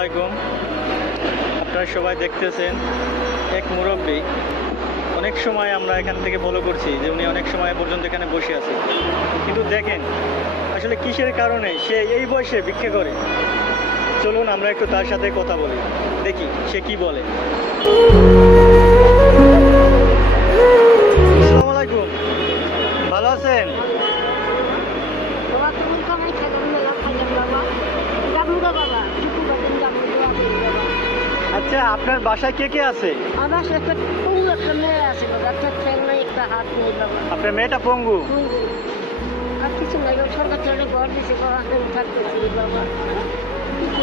আলাইকুম। আপনারা সবাই দেখতেছেন এক মুরব্বী, অনেক সময় আমরা এখান থেকে ফলো করছি যে উনি অনেক সময় পর্যন্ত এখানে বসে আছে, কিন্তু দেখেন আসলে কিসের কারণে সে এই বয়সে ভিক্ষা করে। চলুন আমরা একটু তার সাথে কথা বলি, দেখি সে কি বলে। আসসালামু আলাইকুম, ভালো আছেন? আচ্ছা, আপনার বাসায় কে কে আছে? আপনার মেয়েটা পঙ্গু?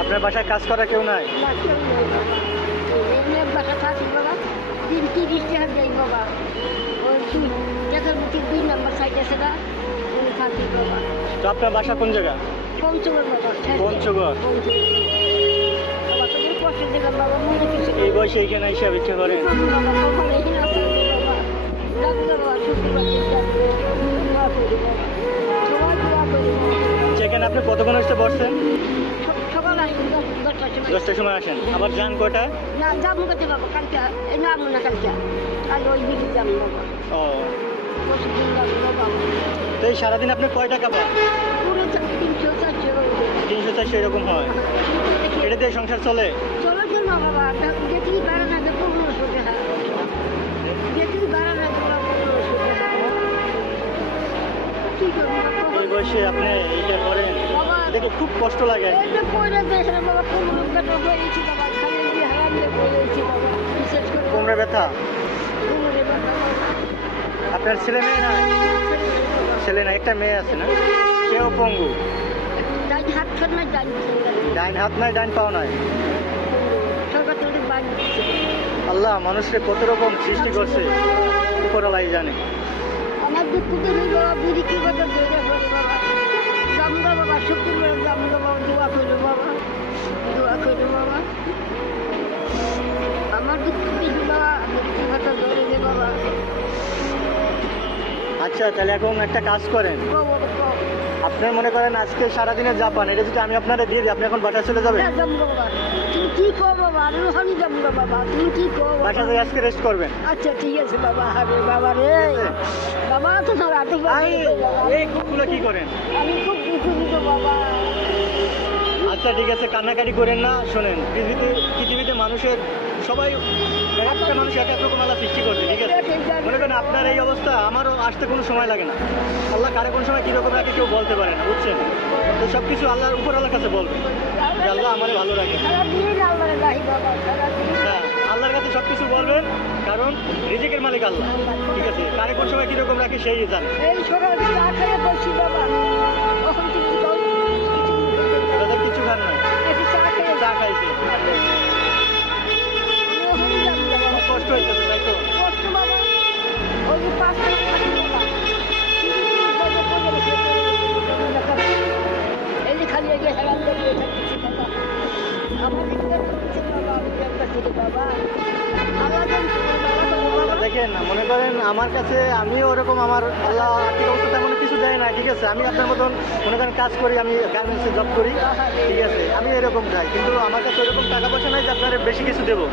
আপনার বাসায় কাজ করা কেউ নাই? তো আপনার বাসা কোন জায়গা? পঞ্চগড়। এই বয়সে এইখানে এসে ভিক্ষা করেন? সেখানে আপনি কতক্ষণ আসতে বসছেন? 10টার সময় আসেন, আবার যান কয়টায়? ও, তো এই সারাদিন আপনি কয় টাকা পান? 300-400 এরকম হয়। এটা দিয়ে সংসার চলে? ওই বয়সে আপনি এইটা করেন দেখে খুব কষ্ট লাগে। কোমরে ব্যথা? আপনার ছেলে মেয়ে না? ছেলে না, একটা মেয়ে আছে না? কেউ পঙ্গু? ডাইন হাত নাই, ডাইন পাও নাই? আল্লাহ মানুষকে কত রকম সৃষ্টি করছে, উপরওয়ালাই জানে। আমার দুঃখ বাবা, সত্যি বাবা, দোয়া করো বাবা, দোয়া করো বাবা। আমার দুঃখ বাবা, বাবা। আচ্ছা, তাহলে এখন একটা কাজ করেন, আপনার মনে করেন আজকে সারাদিনের জাপান, এটা যদি আমি আপনারা দিয়ে দিই, আপনি এখন বাসায় চলে যাবেন? বাসায় আজকে রেস্ট করবেন? আচ্ছা ঠিক আছে বাবা। হবে বাবা রে, বাবা তো এই কুকুরগুলো কি করেন? আমি খুব দুঃখিত বাবা। আচ্ছা ঠিক আছে, কান্নাকাটি করেন না। শোনেন, পৃথিবীতে মানুষের সবাই একটা মানুষ এক এক রকম আল্লাহ সৃষ্টি করছে, ঠিক আছে? মনে করেন আপনার এই অবস্থা, আমারও আসতে কোনো সময় লাগে না। আল্লাহ কারে কোন সময় কীরকম রাখে কেউ বলতে পারে না, বুঝছেন? তো সব কিছু আল্লাহর উপর আল্লাহর কাছে বলবেন যে আল্লাহ আমারে ভালো রাখে। হ্যাঁ, আল্লাহর কাছে সব কিছু বলবেন, কারণ রিজিকের মালিক আল্লাহ, ঠিক আছে? কারে কোন সময় কীরকম রাখে সেই জানে। কিছু খান না? চা খাইছে? কষ্ট হয়েছে তাই তো? দেখেন, মনে করেন আমার কাছে, আমিও ওরকম, আমার আল্লাহ আর্থিক অবস্থা তেমন কিছু দেয় না, ঠিক আছে? আমি আপনার মতন মনে করেন কাজ করি, আমি গার্মেন্টসে জব করি, ঠিক আছে? আমি এরকম খাই, কিন্তু আমার কাছে ওরকম টাকা পয়সা নাই যে আপনার বেশি কিছু দেবো।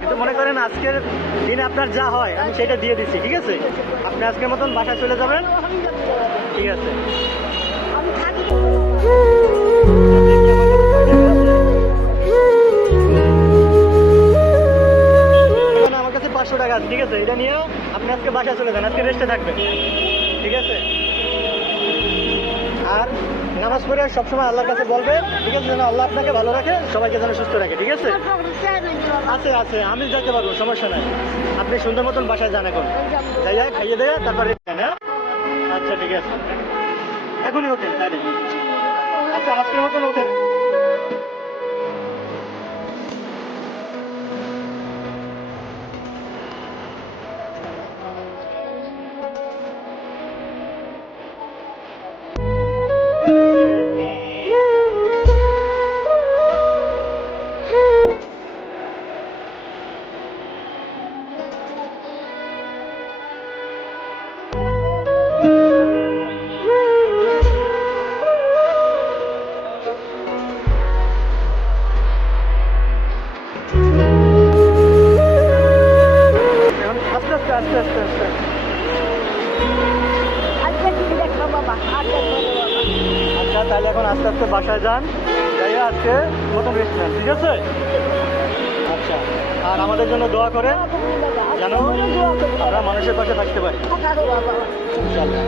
কিন্তু মনে করেন আজকের দিনে আপনার যা হয় আমি সেটা দিয়ে দিচ্ছি, ঠিক আছে? আপনি আজকের মতন বাসায় চলে যাবেন, ঠিক আছে? আমার কাছে 500 টাকা আছে, ঠিক আছে? এটা নিয়ে আপনি আজকে বাসায় চলে যান, আজকে রেস্টে থাকবেন, ঠিক আছে? আর নামাজ পড়ে সবসময় আল্লাহর কাছে বলবে, ঠিক আছে? যেন আল্লাহ আপনাকে ভালো রাখে, সবাইকে যেন সুস্থ রাখে, ঠিক আছে? আছে, আমি যেতে পারবো, সমস্যা নাই। আপনি সুন্দর মতন বাসায় যান, এখন যাইয়া খাইয়ে দেয়া তারপরে। আচ্ছা ঠিক আছে, এখনই ওঠেন তাহলে। আচ্ছা আজকের মতন ওঠেন। এখন আস্তে আস্তে আস্তে আস্তে আস্তে আচ্ছা ঠিক দেখো বাবা আচ্ছা চলো বাবা আচ্ছা তাহলে এখন আস্তে আস্তে বাসায় যান, যাইয়া আজকে প্রথম রেস্ট নেন, ঠিক আছে? আচ্ছা, আর আমাদের জন্য দোয়া করেন যেন আমরা মানুষের পাশে থাকতে পারি, থাকো বাবা ইনশাআল্লাহ।